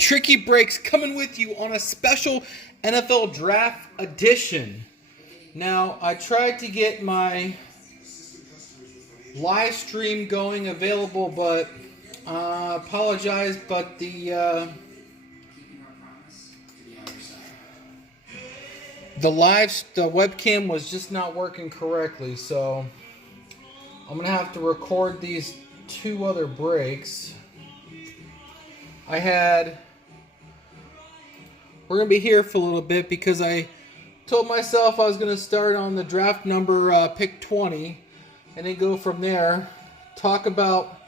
Tricky Breaks coming with you on a special NFL Draft edition. Now, I tried to get my live stream going available, but apologize, but the webcam was just not working correctly, so I'm gonna have to record these two other breaks. We're going to be here for a little bit because I told myself I was going to start on the draft number pick 20 and then go from there. Talk about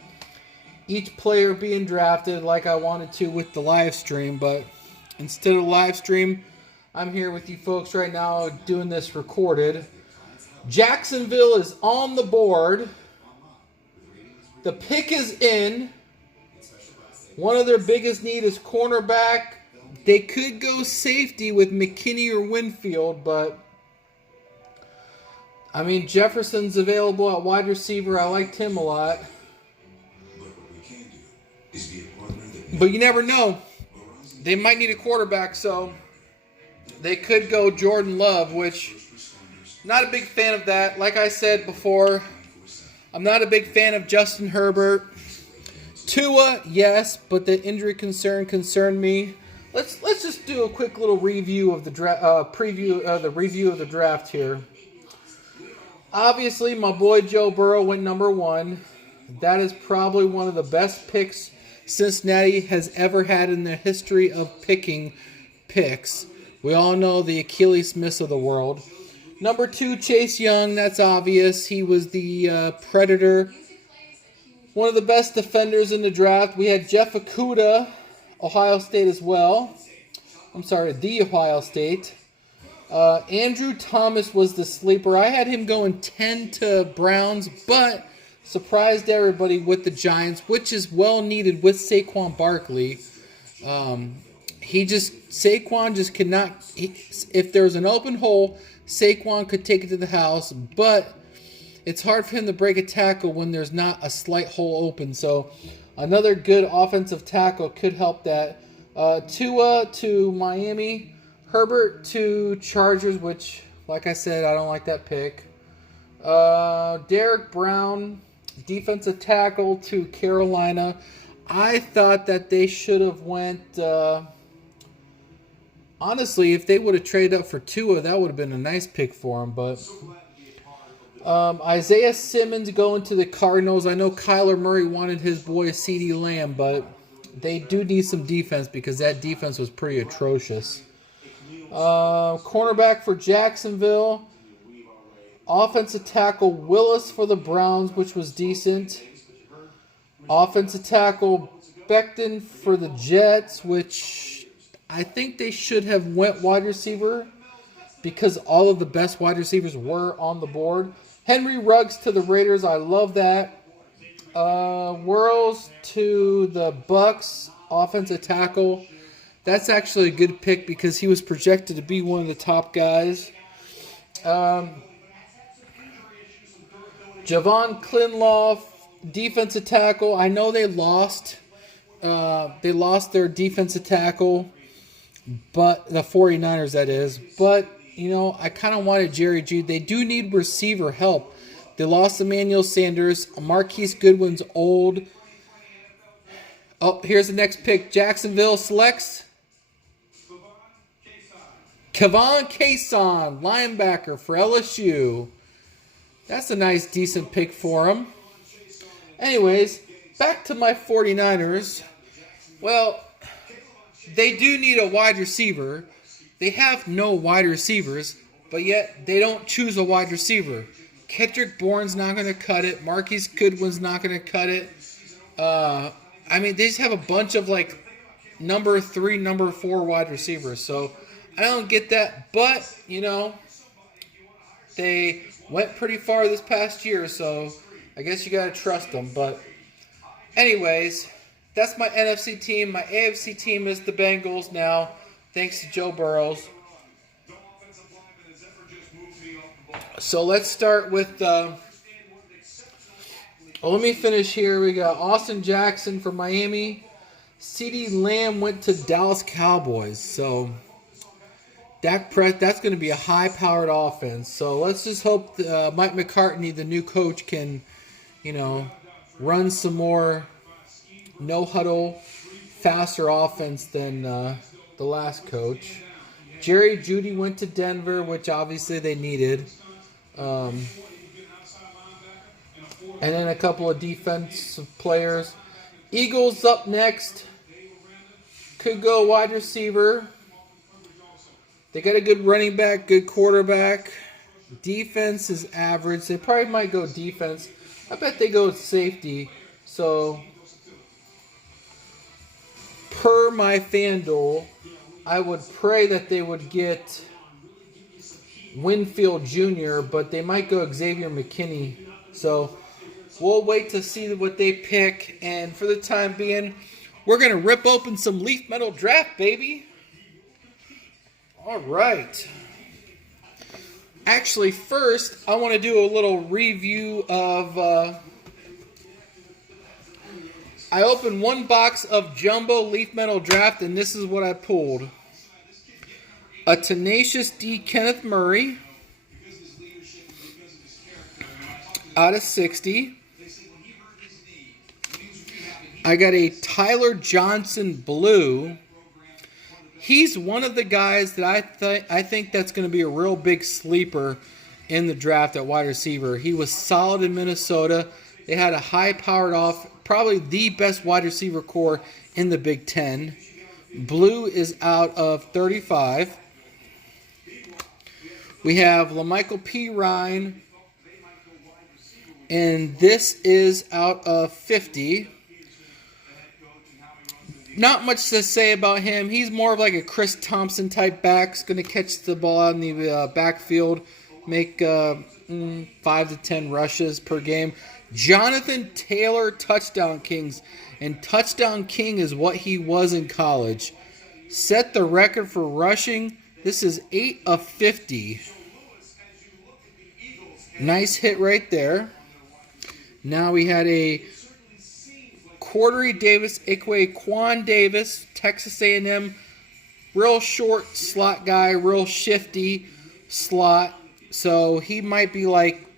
each player being drafted like I wanted to with the live stream, but instead of live stream, I'm here with you folks right now doing this recorded. Jacksonville is on the board. The pick is in. One of their biggest need is cornerback. They could go safety with McKinney or Winfield, but I mean, Jefferson's available at wide receiver. I liked him a lot. But you never know. They might need a quarterback, so they could go Jordan Love, which not a big fan of that. Like I said before, I'm not a big fan of Justin Herbert. Tua, yes, but the injury concerned me. Let's just do a quick little review of the review of the draft here. Obviously, my boy Joe Burrow went number 1. That is probably one of the best picks Cincinnati has ever had in the history of picking picks. We all know the Achilles Smith of the world. Number 2, Chase Young. That's obvious. He was the Predator. One of the best defenders in the draft. We had Jeff Okudah, Ohio State as well. I'm sorry, the Ohio State. Andrew Thomas was the sleeper. I had him going 10 to Browns, but surprised everybody with the Giants, which is well needed with Saquon Barkley. Saquon just cannot. If there's an open hole, Saquon could take it to the house, but it's hard for him to break a tackle when there's not a slight hole open. So another good offensive tackle could help that. Tua to Miami. Herbert to Chargers, which, like I said, I don't like that pick. Derek Brown, defensive tackle to Carolina. I thought that they should have went... honestly, if they would have traded up for Tua, that would have been a nice pick for him, but... Isaiah Simmons going to the Cardinals. I know Kyler Murray wanted his boy CeeDee Lamb, but they do need some defense because that defense was pretty atrocious. Cornerback for Jacksonville. Offensive tackle Willis for the Browns, which was decent. Offensive tackle Becton for the Jets, which I think they should have went wide receiver because all of the best wide receivers were on the board. Henry Ruggs to the Raiders. I love that. Whirls to the Bucks. Offensive tackle. That's actually a good pick because he was projected to be one of the top guys. Javon Kinlaw, defensive tackle. I know they lost. They lost their defensive tackle, but the 49ers, that is. But you know, I kind of wanted Jerry Judy. They do need receiver help. They lost Emmanuel Sanders. Marquise Goodwin's old. Oh, here's the next pick. Jacksonville selects Kevon Kason, linebacker for LSU. That's a nice, decent pick for him. Anyways, back to my 49ers. Well, they do need a wide receiver. They have no wide receivers, but yet they don't choose a wide receiver. Kendrick Bourne's not going to cut it. Marquise Goodwin's not going to cut it. I mean, they just have a bunch of like number 3, number 4 wide receivers. So I don't get that. But, you know, they went pretty far this past year, so I guess you got to trust them. But anyways, that's my NFC team. My AFC team is the Bengals now, thanks to Joe Burrow. So let's start with... let me finish here. We got Austin Jackson for Miami, CeeDee Lamb went to Dallas Cowboys. So that's going to be a high-powered offense. So let's just hope Mike McCartney, the new coach, can, run some more no-huddle, faster offense than the last coach. Jerry Jeudy went to Denver, which obviously they needed. And then a couple of defensive players. Eagles up next. Could go wide receiver. They got a good running back, good quarterback. Defense is average. They probably might go defense. I bet they go safety. So, per my FanDuel, I would pray that they would get Winfield Jr., but they might go Xavier McKinney. So, we'll wait to see what they pick. And for the time being, we're going to rip open some Leaf Metal Draft, baby. All right. Actually, first, I want to do a little review of... I opened one box of Jumbo Leaf Metal Draft, and this is what I pulled. A Tenacious D. Kenneth Murray out of 60. I got a Tyler Johnson Blue. He's one of the guys that I think that's going to be a real big sleeper in the draft at wide receiver. He was solid in Minnesota. They had a high-powered off, probably the best wide receiver core in the Big Ten. Blue is out of 35. We have LaMichael P. Ryan, and this is out of 50. Not much to say about him. He's more of like a Chris Thompson type back. He's going to catch the ball out in the backfield, make 5 to 10 rushes per game. Jonathan Taylor, Touchdown Kings. And Touchdown King is what he was in college. Set the record for rushing. This is 8 of 50. Nice hit right there. Now we had a Cordery Davis, Quan Davis, Texas A&M. Real short slot guy, real shifty slot. So he might be like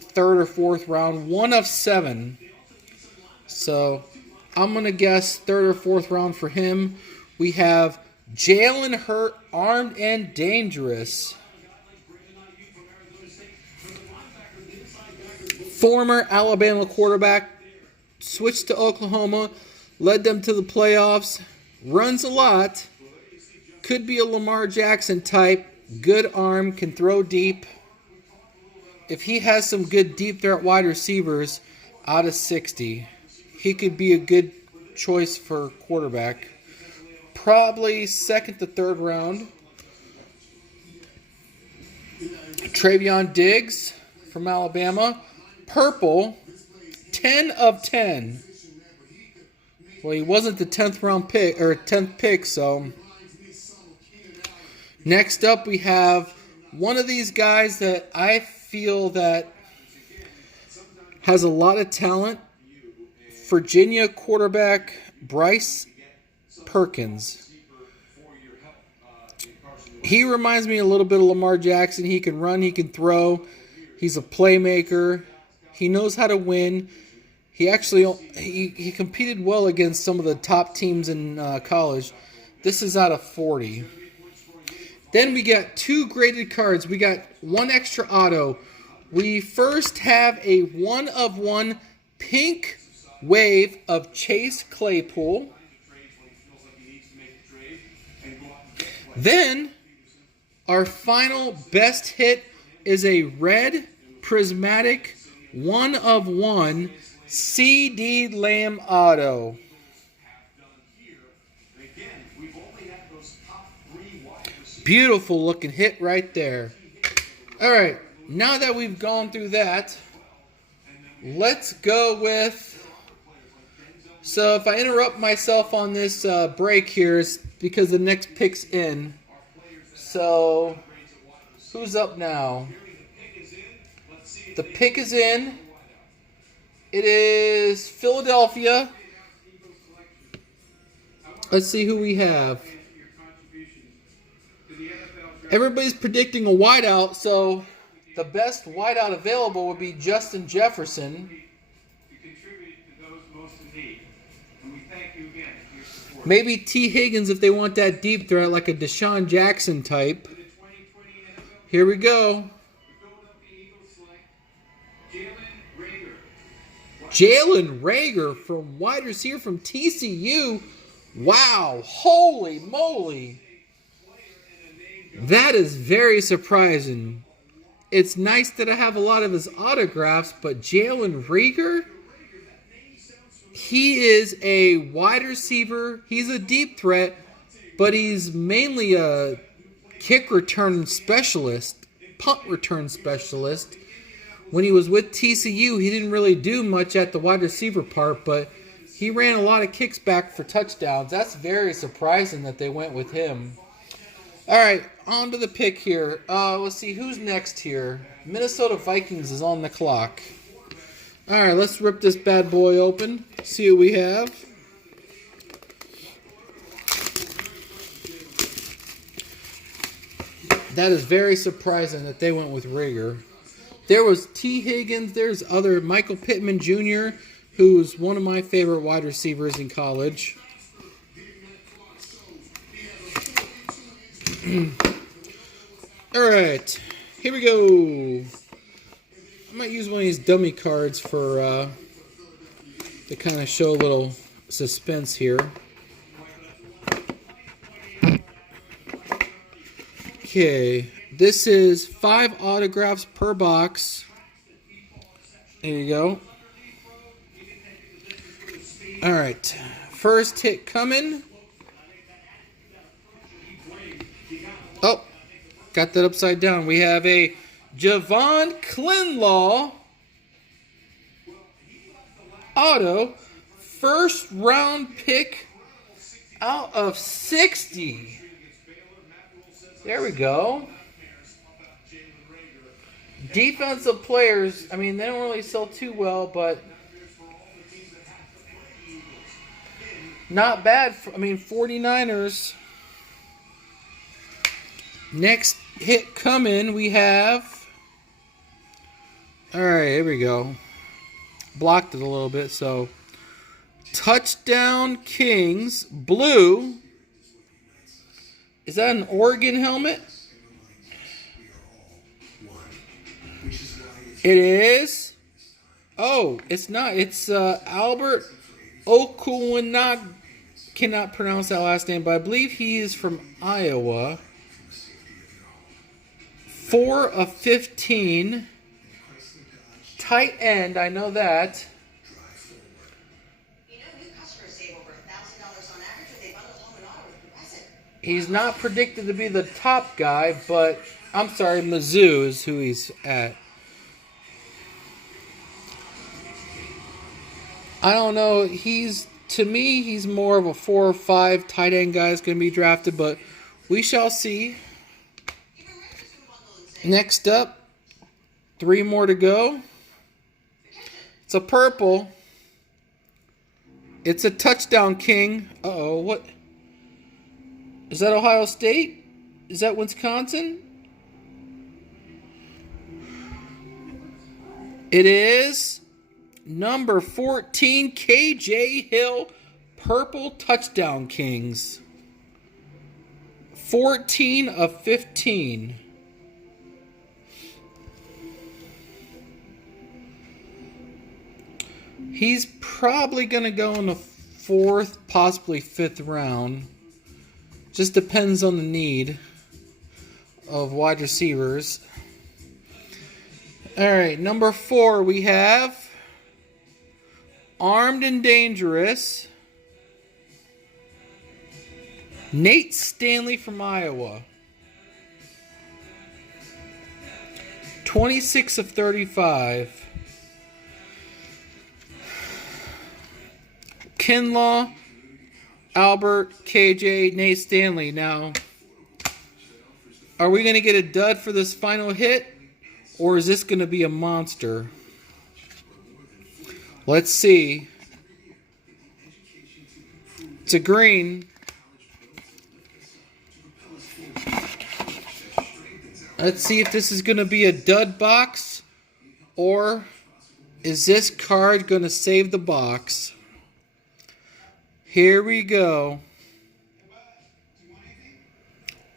third or fourth round, 1 of 7. So I'm going to guess third or fourth round for him. We have Jalen Hurt, armed and dangerous. Former Alabama quarterback, switched to Oklahoma, led them to the playoffs, runs a lot, could be a Lamar Jackson type, good arm, can throw deep. If he has some good deep threat wide receivers out of 60, he could be a good choice for quarterback. Probably second to third round. Travion Diggs from Alabama. Purple, 10 of 10. Well, he wasn't the 10th round pick or 10th pick, so next up we have one of these guys that I feel that has a lot of talent. Virginia quarterback Bryce Perkins. He reminds me a little bit of Lamar Jackson. He can run, he can throw. He's a playmaker. He knows how to win. He actually he competed well against some of the top teams in college. This is out of 40. Then we got 2 graded cards. We got 1 extra auto. We first have a 1 of 1 pink wave of Chase Claypool. Then our final best hit is a red prismatic 1 of 1 CeeDee Lamb auto. Beautiful looking hit right there. All right, now that we've gone through that, let's go with... So if I interrupt myself on this break here, it's because the next pick's in. So who's up now? The pick is in. It is Philadelphia. Let's see who we have. Everybody's predicting a wideout, so the best wideout available would be Justin Jefferson. Maybe T. Higgins if they want that deep threat, like a Deshaun Jackson type. Here we go. Jalen Reagor from wide receiver from TCU. Wow, holy moly. That is very surprising. It's nice that I have a lot of his autographs, but Jalen Reagor, he is a wide receiver. He's a deep threat, but he's mainly a kick return specialist, punt return specialist. When he was with TCU, he didn't really do much at the wide receiver part, but he ran a lot of kicks back for touchdowns. That's very surprising that they went with him. All right, on to the pick here. Let's see who's next here. Minnesota Vikings is on the clock. All right, let's rip this bad boy open. See what we have. That is very surprising that they went with Reagor. There was T. Higgins. There's other Michael Pittman Jr., who was one of my favorite wide receivers in college. All right, here we go. I might use one of these dummy cards for to kind of show a little suspense here. Okay, this is 5 autographs per box. There you go. All right, first hit coming. Oh, got that upside down. We have a Javon Clinlaw auto, first round pick out of 60. There we go. Defensive players, I mean, they don't really sell too well, but not bad. I mean, 49ers. Next hit coming, we have... All right, here we go. Blocked it a little bit, so... Touchdown Kings, blue. Is that an Oregon helmet? It is. Oh, it's not. It's Albert Okuwanag. Cannot pronounce that last name, but I believe he is from Iowa. 4 of 15. Tight end, I know that. He's not predicted to be the top guy, but I'm sorry, Mizzou is who he's at. I don't know. To me, he's more of a 4 or 5 tight end guy that's going to be drafted, but we shall see. Next up, 3 more to go. It's a purple. It's a touchdown king. Uh-oh, what? Is that Ohio State? Is that Wisconsin? It is number 14, KJ Hill, purple touchdown kings. 14 of 15. He's probably going to go in the 4th, possibly 5th round. Just depends on the need of wide receivers. All right, number 4 we have Armed and Dangerous, Nate Stanley from Iowa. 26 of 35. Kinlaw, Albert, KJ, Nate Stanley. Now, are we going to get a dud for this final hit? Or is this going to be a monster? Let's see. It's a green. Let's see if this is going to be a dud box, or is this card going to save the box? Here we go.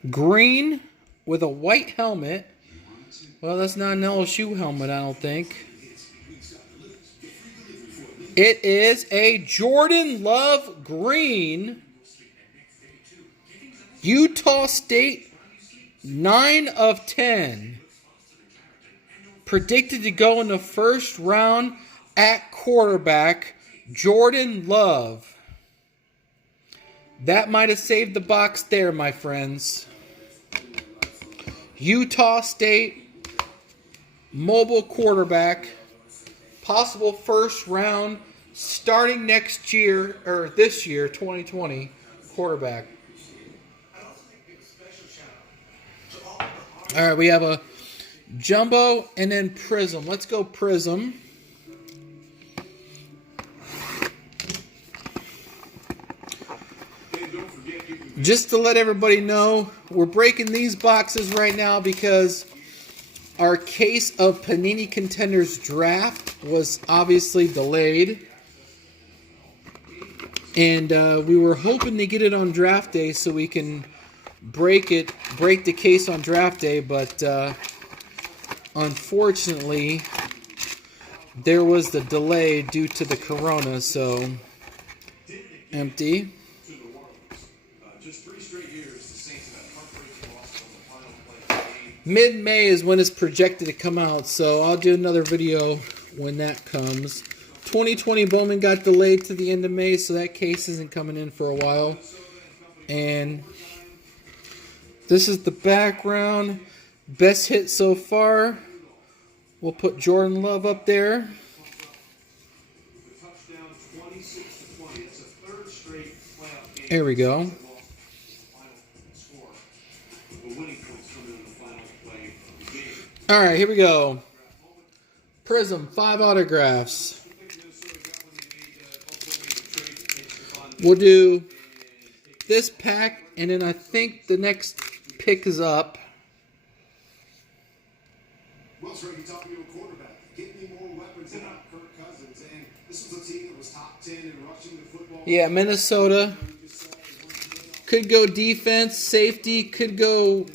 Green with a white helmet. Well, that's not an LSU helmet, I don't think. It is a Jordan Love green. Utah State, 9 of 10. Predicted to go in the first round at quarterback, Jordan Love. That might have saved the box there, my friends. Utah State, mobile quarterback, possible first round, starting next year, or this year, 2020, quarterback. All right, we have a jumbo and then Prizm. Let's go Prizm. Just to let everybody know, we're breaking these boxes right now because our case of Panini Contenders Draft was obviously delayed. And we were hoping to get it on draft day so we can break the case on draft day, but unfortunately there was the delay due to the corona, so empty. Mid-May is when it's projected to come out, so I'll do another video when that comes. 2020 Bowman got delayed to the end of May, so that case isn't coming in for a while. And this is the background. Best hit so far. We'll put Jordan Love up there. There we go. All right, here we go. Prizm, 5 autographs. We'll do this pack, and then I think the next pick is up. Well, sir, you talked to a quarterback. Give me more weapons than Kirk Cousins, and this was a team that was top 10 in rushing the football. Yeah, Minnesota. Could go defense, safety. Could go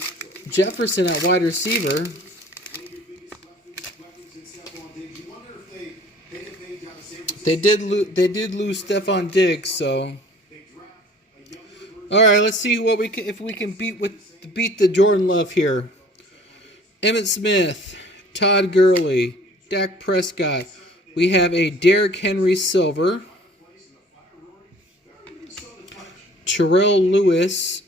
Jefferson at wide receiver. They did lose Stephon Diggs, so. All right, let's see what we can, if we can beat the Jordan Love here. Emmitt Smith, Todd Gurley, Dak Prescott. We have a Derrick Henry silver. Terrell Lewis.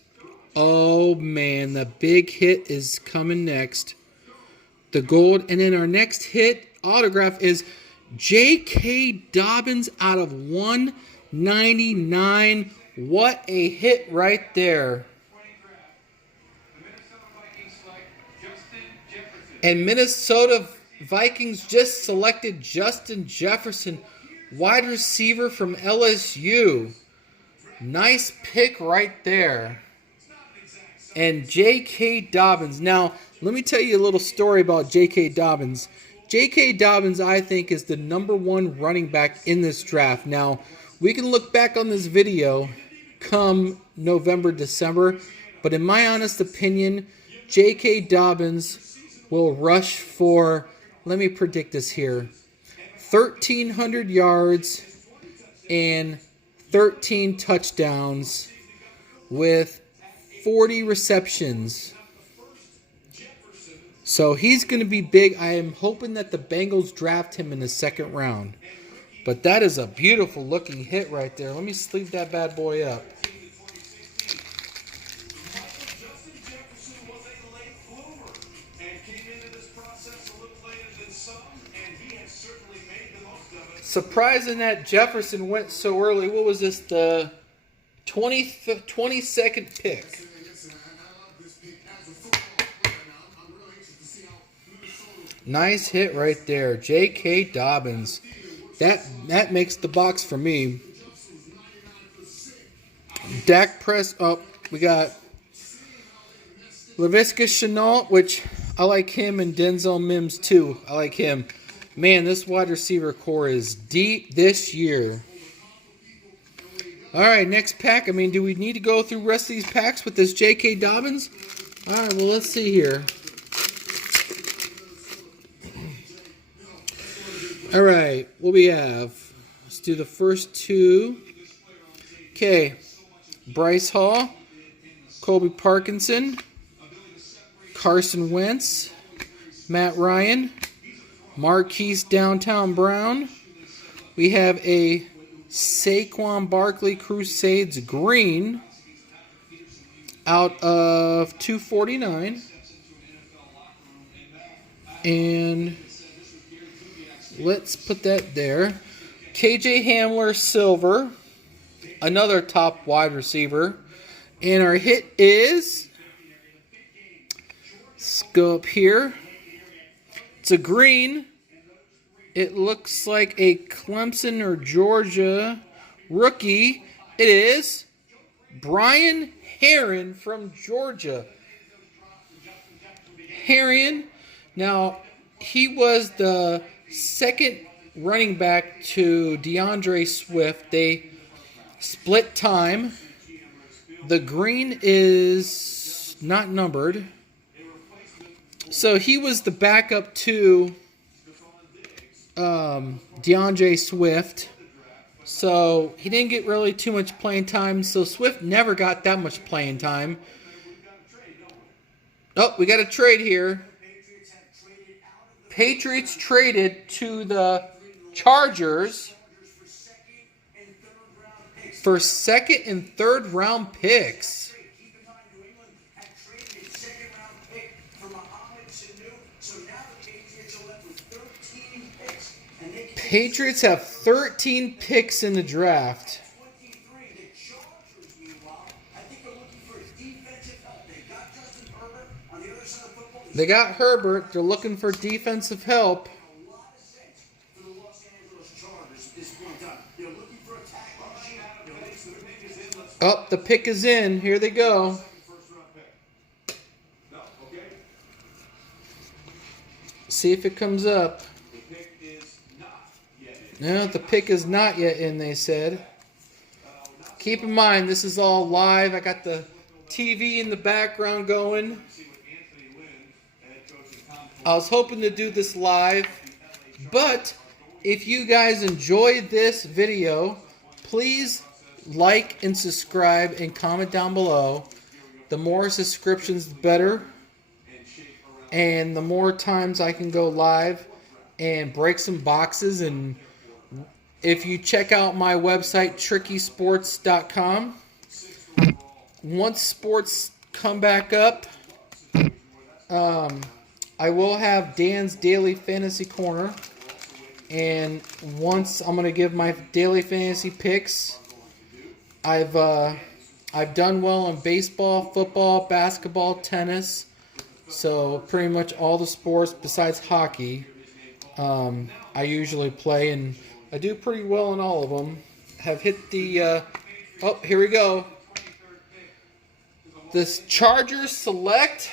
Oh man, the big hit is coming next. The gold, and then our next hit autograph is J.K. Dobbins out of 199. What a hit right there. And Minnesota Vikings just selected Justin Jefferson, wide receiver from LSU. Nice pick right there. And J.K. Dobbins. Now, let me tell you a little story about J.K. Dobbins. J.K. Dobbins, I think, is the #1 running back in this draft. Now, we can look back on this video come November, December, but in my honest opinion, J.K. Dobbins will rush for, let me predict this here, 1,300 yards and 13 touchdowns with 40 receptions. So he's going to be big. I am hoping that the Bengals draft him in the second round. But that is a beautiful looking hit right there. Let me sleeve that bad boy up. Surprising that Jefferson went so early. What was this? The 22nd pick. Nice hit right there. J.K. Dobbins. That makes the box for me. Dak Press. Oh, we got Laviska Shenault, which I like him, and Denzel Mims too. I like him. Man, this wide receiver core is deep this year. All right, next pack. I mean, do we need to go through the rest of these packs with this J.K. Dobbins? All right, well, let's see here. All right, what we have? Let's do the first two. Okay, Bryce Hall, Colby Parkinson, Carson Wentz, Matt Ryan, Marquise Downtown Brown. We have a Saquon Barkley Crusades green out of 249. And let's put that there. KJ Hamler silver, another top wide receiver. And our hit is, let's go up here. It's a green. It looks like a Clemson or Georgia rookie. It is Brian Herron from Georgia. Herron, now he was the second running back to DeAndre Swift. They split time. The green is not numbered. So he was the backup to DeAndre Swift. So he didn't get really too much playing time. So Swift never got that much playing time. Oh, we got a trade here. Patriots traded to the Chargers for second and third round picks. Patriots have 13 picks in the draft. They got Herbert. They're looking for defensive help. Oh, the pick is in. Here they go. See if it comes up. No, the pick is not yet in, they said. Keep in mind, this is all live. I got the TV in the background going. I was hoping to do this live, but if you guys enjoyed this video, please like and subscribe and comment down below. The more subscriptions, the better. And the more times I can go live and break some boxes. And if you check out my website, trickysports.com, once sports come back up, I will have Dan's Daily Fantasy Corner. And once I'm going to give my daily fantasy picks. I've done well in baseball, football, basketball, tennis. So pretty much all the sports besides hockey, I usually play, and I do pretty well in all of them. Have hit the, oh, here we go. This Chargers select.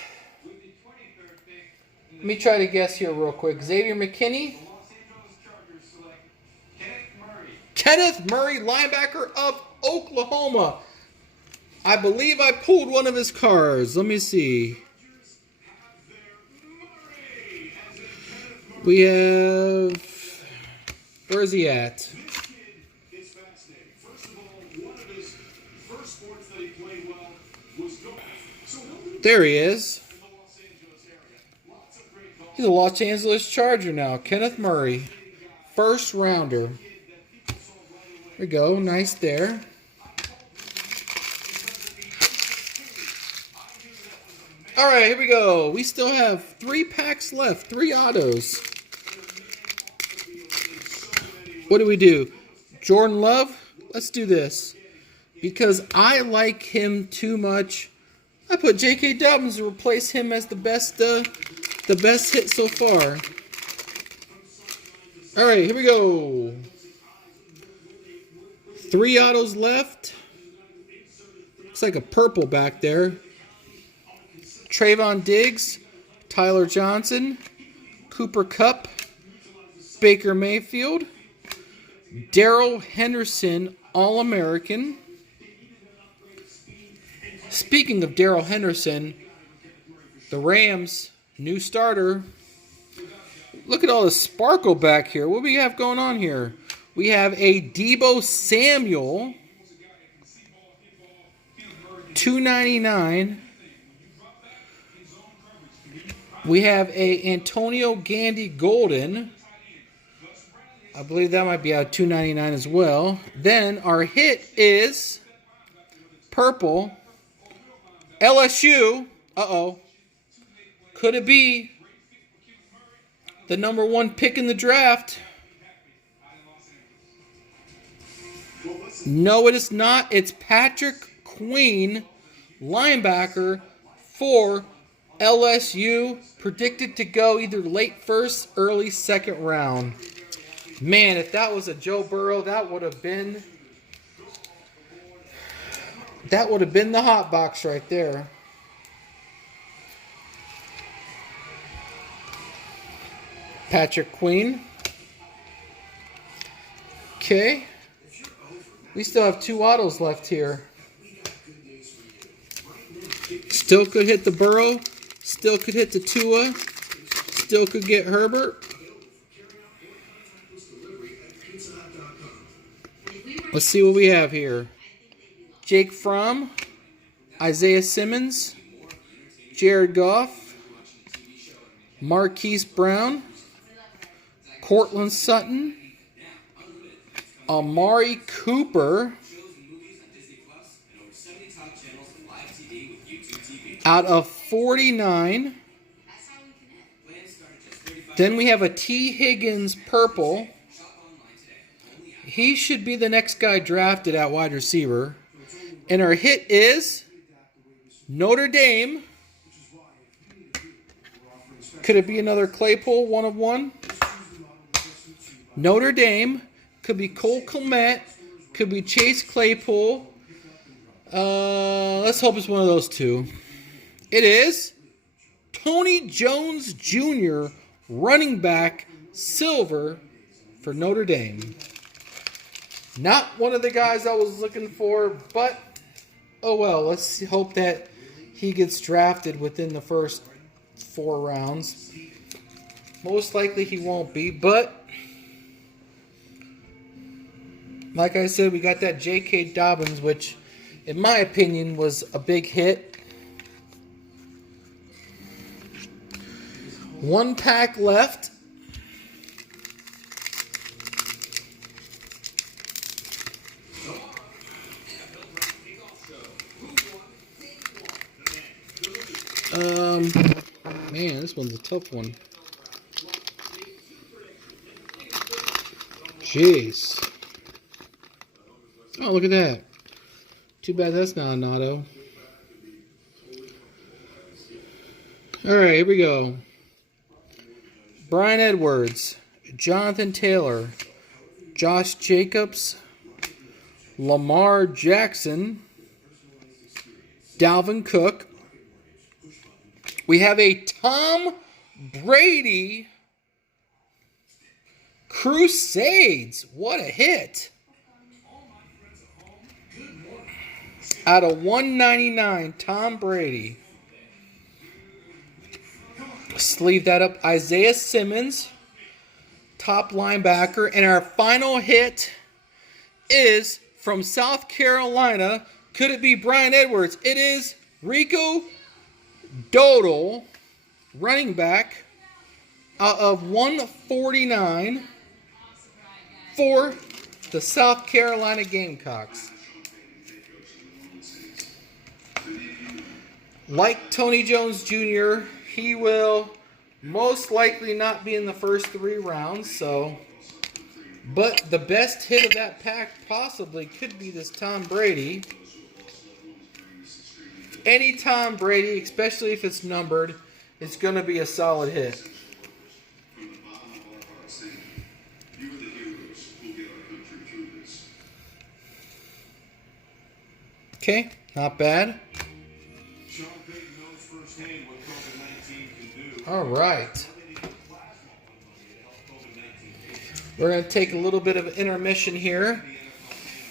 Let me try to guess here real quick. Xavier McKinney. Kenneth Murray, linebacker of Oklahoma. I believe I pulled one of his cards. Let me see. We have... Where is he at? There he is. He's a Los Angeles Charger now. Kenneth Murray. First rounder. There we go. Nice there. All right, here we go. We still have 3 packs left. 3 autos. What do we do? Jordan Love? Let's do this. Because I like him too much, I put J.K. Dobbins to replace him as the best hit so far. All right, here we go. 3 autos left. Looks like a purple back there. Trayvon Diggs, Tyler Johnson, Cooper Kupp, Baker Mayfield, Darrell Henderson, All-American. Speaking of Darrell Henderson, the Rams, new starter. Look at all the sparkle back here. What do we have going on here? We have a Deebo Samuel, $2.99. We have a Antonio Gandy Golden. I believe that might be out $2.99 as well. Then our hit is purple LSU. Uh-oh. Could it be the number 1 pick in the draft? No, it is not. It's Patrick Queen, linebacker for LSU, predicted to go either late first, early second round. Man, if that was a Joe Burrow, that would have been the hot box right there. Patrick Queen. Okay. We still have 2 autos left here. Still could hit the Burrow. Still could hit the Tua. Still could get Herbert. Let's see what we have here. Jake Fromm, Isaiah Simmons, Jared Goff, Marquise Brown, Cortland Sutton, Amari Cooper, out of 49. Then we have a T. Higgins purple. He should be the next guy drafted at wide receiver. And our hit is Notre Dame. Could it be another Claypool, 1 of 1? Notre Dame. Could be Cole Kmet. Could be Chase Claypool. Let's hope it's one of those 2. It is Tony Jones Jr., running back, silver for Notre Dame. Not one of the guys I was looking for, but oh well. Let's hope that he gets drafted within the first 4 rounds. Most likely he won't be, but like I said, we got that J.K. Dobbins, which in my opinion was a big hit. 1 pack left. Man, this one's a tough one. Jeez. Oh, look at that. Too bad that's not an auto. Alright, here we go. Brian Edwards, Jonathan Taylor, Josh Jacobs, Lamar Jackson, Dalvin Cook. We have a Tom Brady Crusades. What a hit. Out of 199, Tom Brady. Sleeve that up. Isaiah Simmons, top linebacker. And our final hit is from South Carolina. Could it be Brian Edwards? It is Rico Dowdle, running back, out of 149 for the South Carolina Gamecocks. Like Tony Jones Jr., he will most likely not be in the first 3 rounds, but the best hit of that pack possibly could be this Tom Brady. Any Tom Brady, especially if it's numbered, it's going to be a solid hit. Okay, not bad. All right. We're going to take a little bit of intermission here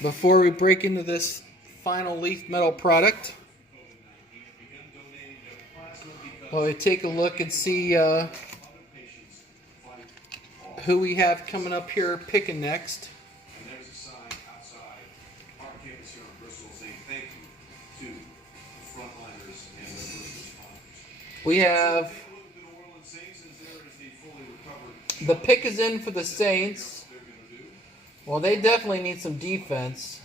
before we break into this final leaf metal product. While we take a look and see who we have coming up here picking next. We have the pick is in for the Saints. Well, they definitely need some defense.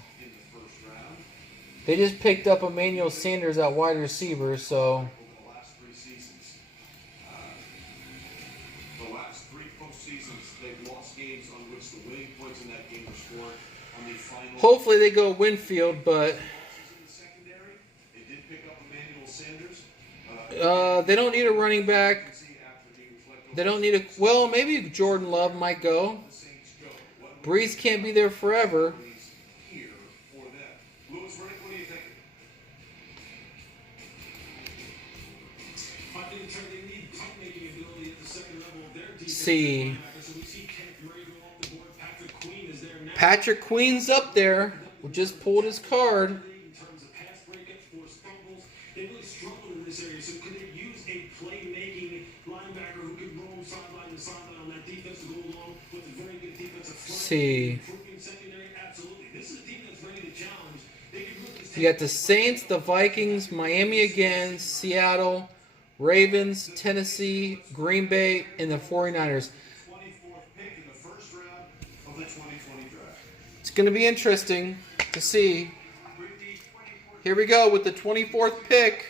They just picked up Emmanuel Sanders at wide receiver, so hopefully they go Winfield, but they don't need a running back. They don't need a... Well, maybe Jordan Love might go. Breeze can't be there forever. See. Patrick Queen's up there. We just pulled his card. See. You got the Saints, the Vikings, Miami again, Seattle, Ravens, Tennessee, Green Bay, and the 49ers. It's going to be interesting to see. Here we go with the 24th pick.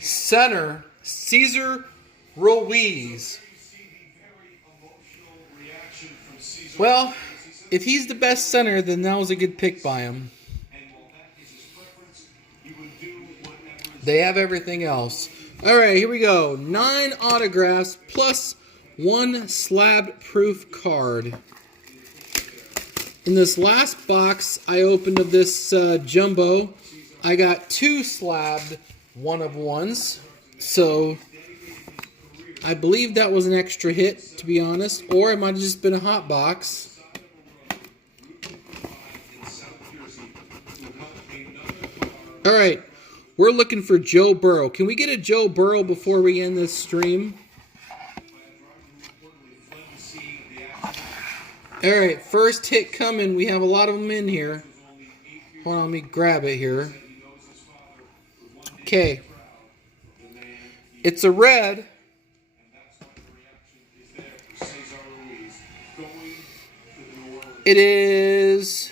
Center, Cesar Ruiz. Well, if he's the best center, then that was a good pick by him. They have everything else. All right, here we go. 9 autographs plus 1 slab-proof card. In this last box I opened of this jumbo, I got 2 slabbed 1-of-1s. So I believe that was an extra hit, to be honest. Or it might have just been a hot box. All right. We're looking for Joe Burrow. Can we get a Joe Burrow before we end this stream? All right, first hit coming. We have a lot of them in here. Hold on, let me grab it here. Okay. It's a red. It is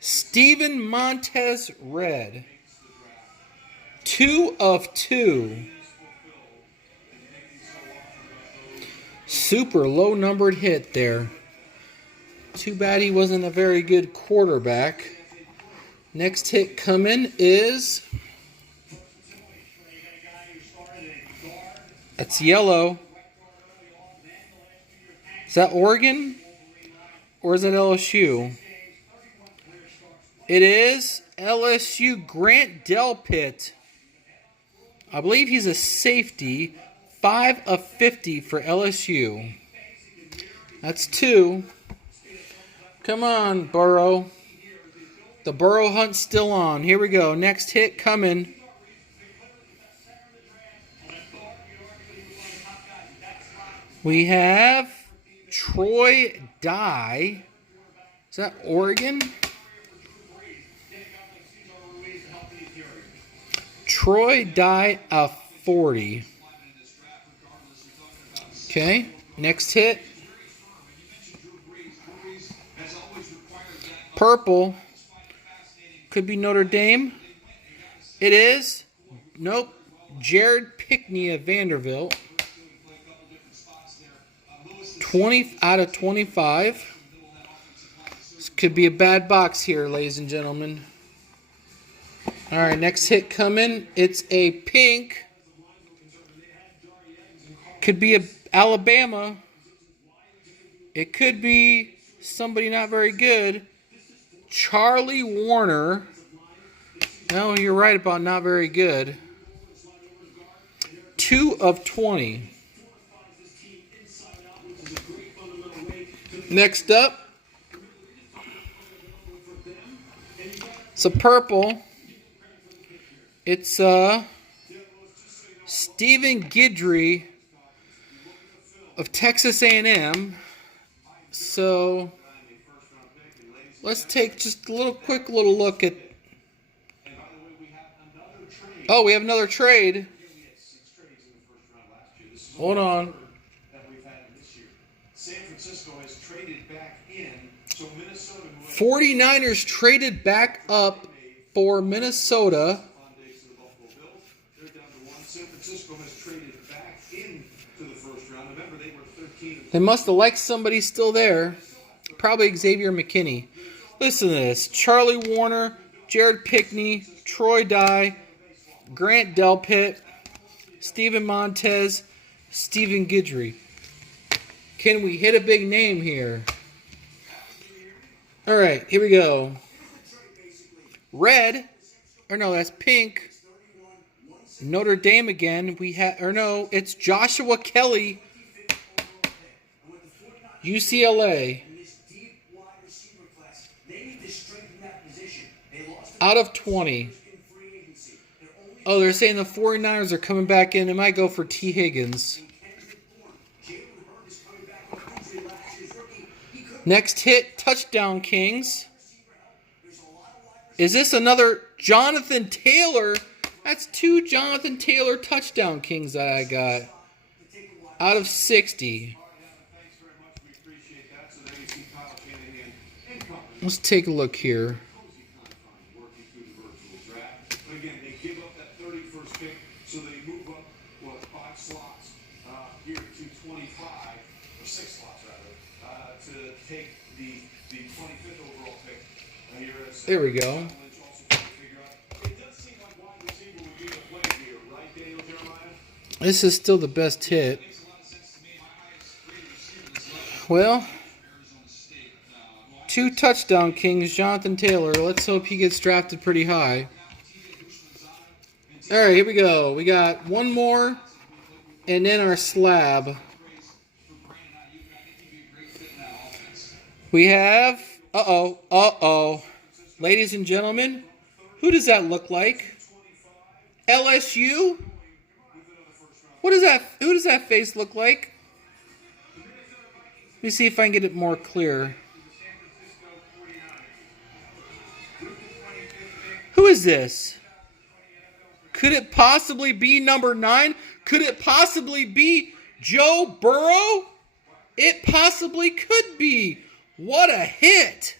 Steven Montez red. 2 of 2. Super low numbered hit there. Too bad he wasn't a very good quarterback. Next hit coming is... That's yellow. Is that Oregon? Or is it LSU? It is LSU Grant Delpit. I believe he's a safety. 5 of 50 for LSU. That's 2. Come on, Burrow. The Burrow hunt's still on. Here we go. Next hit coming. We have Troy Dye. Is that Oregon? Troy Dye of 40. Okay, next hit. Purple. Could be Notre Dame. It is. Nope. Jared Pickney of Vanderbilt. 20 out of 25. This could be a bad box here, ladies and gentlemen. All right, next hit coming. It's a pink. Could be a Alabama. It could be somebody not very good. Charlie Warner. No, you're right about not very good. 2 of 20. Next up, it's a purple. It's Stephen Guidry of Texas A&M. So let's take just a quick little look at. Oh, we have another trade. Hold on. 49ers traded back up for Minnesota. They must have liked somebody still there. Probably Xavier McKinney. Listen to this. Charlie Warner, Jared Pickney, Troy Dye, Grant Delpit, Steven Montez, Stephen Guidry. Can we hit a big name here? All right, here we go. Red, or no, that's pink. Notre Dame again. It's Joshua Kelly, UCLA. Out of 20. Oh, they're saying the 49ers are coming back in. They might go for T. Higgins. Next hit, Touchdown Kings. Is this another Jonathan Taylor? That's 2 Jonathan Taylor Touchdown Kings that I got. Out of 60. Let's take a look here. So they move up, 5 slots here to 25, or 6 slots rather, to take the 25th overall pick. There we go. It does seem like wide receiver would be the play here, right, Daniel Jeremiah? This is still the best hit. Well, 2 touchdown kings, Jonathan Taylor. Let's hope he gets drafted pretty high. All right, here we go. We got one more, and then our slab. We have, ladies and gentlemen, who does that look like? LSU? What is that? Who does that face look like? Let me see if I can get it more clear. Who is this? Could it possibly be number 9? Could it possibly be Joe Burrow? It possibly could be. What a hit.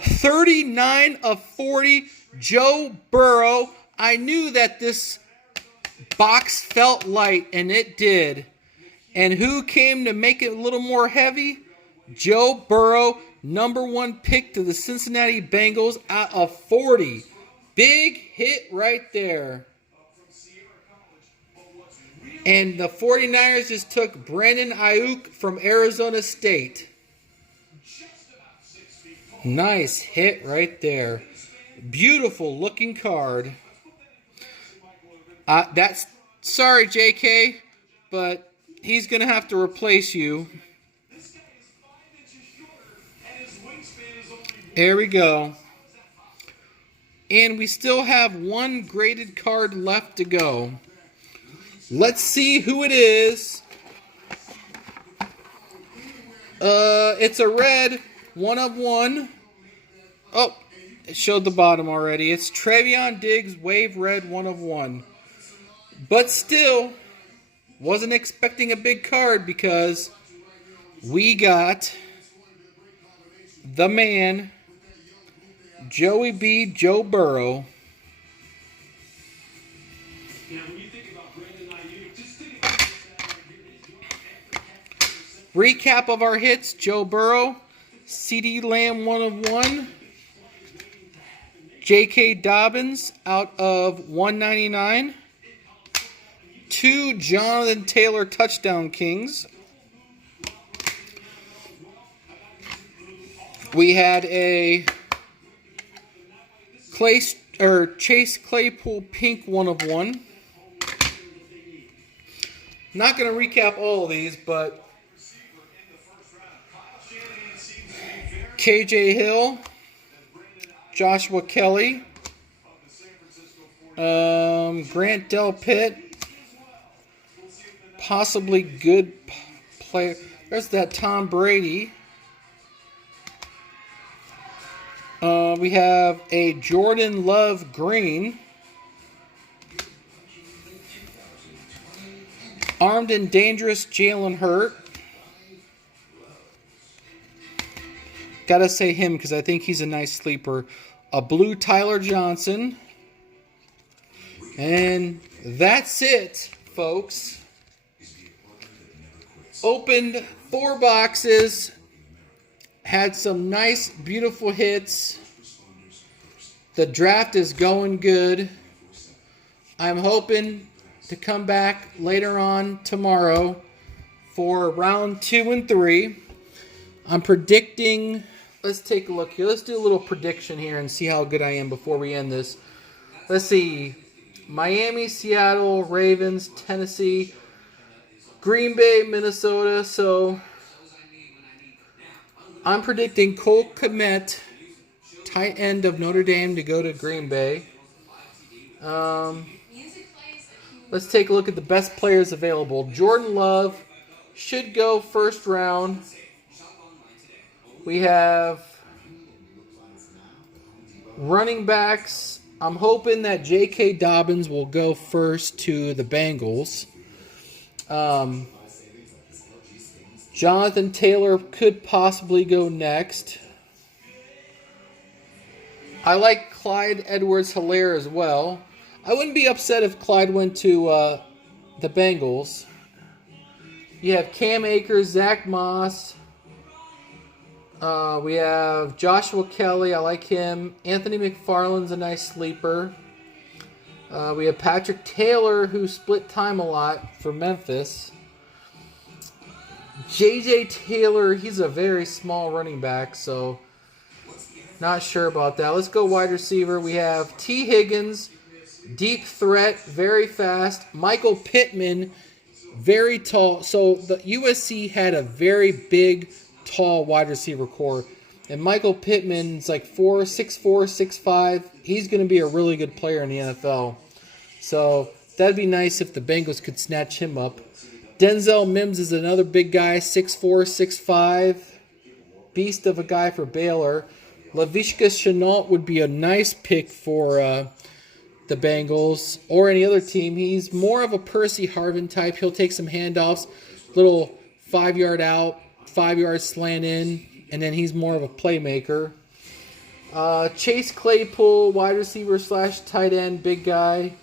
39 of 40, Joe Burrow. I knew that this box felt light, and it did. And who came to make it a little more heavy? Joe Burrow. Number 1 pick to the Cincinnati Bengals out of 40. Big hit right there. And the 49ers just took Brandon Ayuk from Arizona State. Nice hit right there. Beautiful looking card. Sorry, JK, but he's going to have to replace you. There we go. And we still have 1 graded card left to go. Let's see who it is. It's a red, 1 of 1. Oh, it showed the bottom already. It's Travion Diggs, wave red, 1 of 1. But still, wasn't expecting a big card because we got the man, Joey B. Joe Burrow. Recap of our hits: Joe Burrow, CeeDee Lamb 1 of 1, J.K. Dobbins out of 199, 2 Jonathan Taylor touchdown kings, We had a Chase Claypool pink 1/1. Not going to recap all of these, but KJ Hill, Joshua Kelly, Grant Delpit, possibly good player. There's that Tom Brady. We have a Jordan Love green. Armed and Dangerous Jalen Hurt. Gotta say him because I think he's a nice sleeper. A blue Tyler Johnson. And that's it, folks. Opened 4 boxes. Had some nice, beautiful hits. The draft is going good. I'm hoping to come back later on tomorrow for round 2 and 3. I'm predicting. Let's take a look here. Let's do a little prediction here and see how good I am before we end this. Let's see. Miami, Seattle, Ravens, Tennessee, Green Bay, Minnesota. So I'm predicting Cole Kmet, tight end of Notre Dame, to go to Green Bay. Let's take a look at the best players available. Jordan Love should go first round. We have running backs. I'm hoping that J.K. Dobbins will go first to the Bengals. Jonathan Taylor could possibly go next. I like Clyde Edwards-Helaire as well. I wouldn't be upset if Clyde went to the Bengals. You have Cam Akers, Zach Moss. We have Joshua Kelly. I like him. Anthony McFarland's a nice sleeper. We have Patrick Taylor, who split time a lot for Memphis. J.J. Taylor, he's a very small running back, so not sure about that. Let's go wide receiver. We have T. Higgins, deep threat, very fast. Michael Pittman, very tall. So the USC had a very big, tall wide receiver core. And Michael Pittman's like 6'4", 6'5". He's going to be a really good player in the NFL. So that'd be nice if the Bengals could snatch him up. Denzel Mims is another big guy, 6'4", 6'5". Beast of a guy for Baylor. Laviska Shenault would be a nice pick for the Bengals or any other team. He's more of a Percy Harvin type. He'll take some handoffs, little 5-yard out, 5-yard slant in, and then he's more of a playmaker. Chase Claypool, wide receiver / tight end, big guy.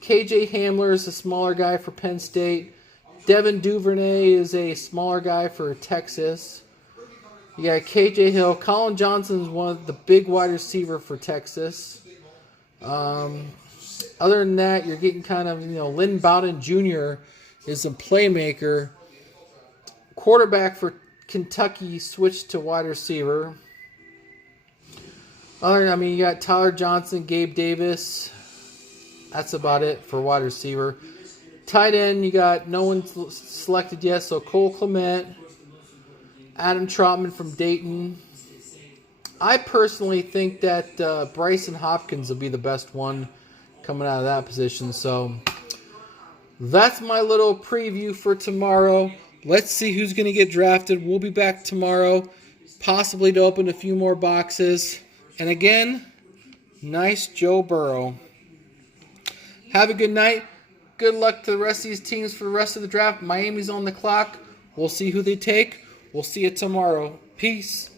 KJ Hamler is a smaller guy for Penn State. Devin Duvernay is a smaller guy for Texas. You got KJ Hill. Colin Johnson is one of the big wide receiver for Texas. Other than that, you're getting kind of, Lynn Bowden Jr. is a playmaker. Quarterback for Kentucky switched to wide receiver. You got Tyler Johnson, Gabe Davis. That's about it for wide receiver. Tight end, you got no one selected yet, so Cole Clement, Adam Trotman from Dayton. I personally think that Bryson Hopkins will be the best one coming out of that position. So that's my little preview for tomorrow. Let's see who's going to get drafted. We'll be back tomorrow, possibly to open a few more boxes. And again, nice Joe Burrow. Have a good night. Good luck to the rest of these teams for the rest of the draft. Miami's on the clock. We'll see who they take. We'll see you tomorrow. Peace.